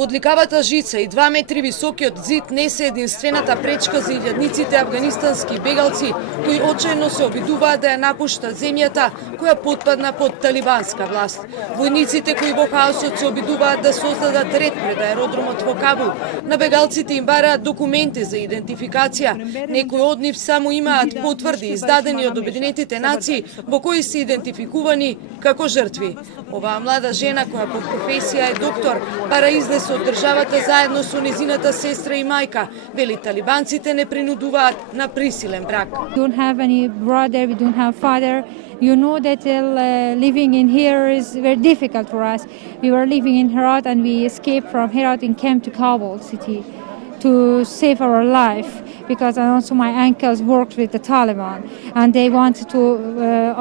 Подликавата жица и 2 метри високиот зид не се единствената пречка за илјадниците афганистански бегалци кои очајно се обидуваат да ја напуштат земјата која потпадна под талибанска власт. Војниците кои во хаосот се обидуваат да создадат ред пред аеродромот во Кабул, на бегалците им бараат документи за идентификација. Некои од нив само имаат потврди издадени од Обединетите нации во кои се идентификувани како жртви. Оваа млада жена која по професија е доктор бара излез од државата заедно со незината сестра и мајка. Вели талибанците не принудуваат на присилен брак. We don't have any brother, we don't have father. You know that living in here is very difficult for us. We were living in Herat and we escaped from Herat and came to Kabul city to save our life, because also my uncles worked with the Taliban and they wanted to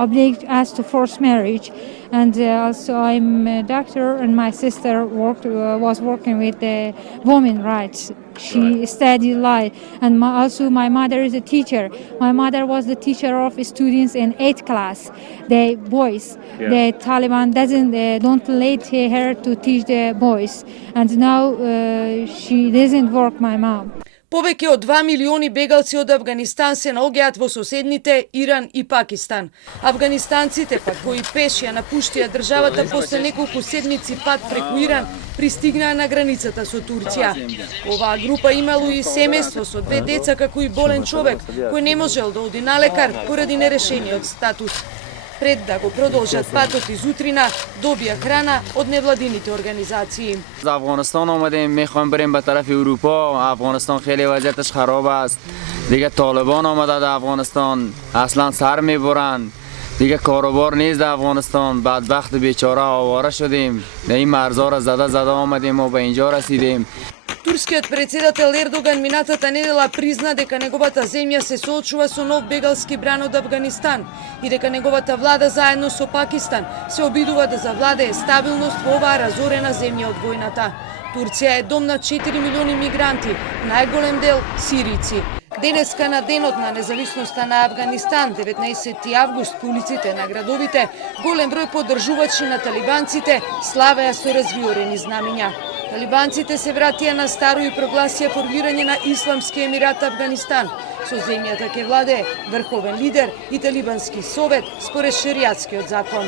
oblige us to forced marriage. And also I'm a doctor and my sister was working with the women's rights. She studied law, and also my mother is a teacher. My mother was the teacher of students in 8th class, the boys. The Taliban don't let her to teach the boys, and now she doesn't work, my mom. Повеќе од 2 милиони бегалци од Авганистан се наоѓаат во соседните Иран и Пакистан. Афганистанците пак кои пеш ја напуштија државата после неколку седмици пат преку Иран, пристигнаа на границата со Турција. Оваа група имало и семејство со 2 деца како и болен човек кој не можел да оди на лекар поради нерешениот статус. Пред да го продолжат патот изутрина, добија храна од невладините организации. از افغانستان آمدیم، میخوایم بریم به طرف اروپا. افغانستان خیلی وضعیتش خراب است. دیگه طالبان آمده در افغانستان، اصلا سر میبرند. دیگه کاروبار نیست در افغانستان. بدبخت بیچاره آواره شدیم. این مرزا را زده آمدیم و به اینجا رسیدیم. Турскиот председател Ердоган минатата недела призна дека неговата земја се соочува со нов бегалски бран од Авганистан и дека неговата влада заедно со Пакистан се обидува да завладее стабилност во оваа разорена земја од војната. Турција е дом на 4 милиони мигранти, најголем дел сирици. Денеска на денот на независноста на Авганистан, 19 август, по улиците на градовите, голем број поддржувачи на талибанците славеа со развиорени знамиња. Талибанците се вратија на старо и прогласија формирање на Исламски емират Авганистан. Со земјата ќе владее врховен лидер и талибански совет според шеријатскиот закон.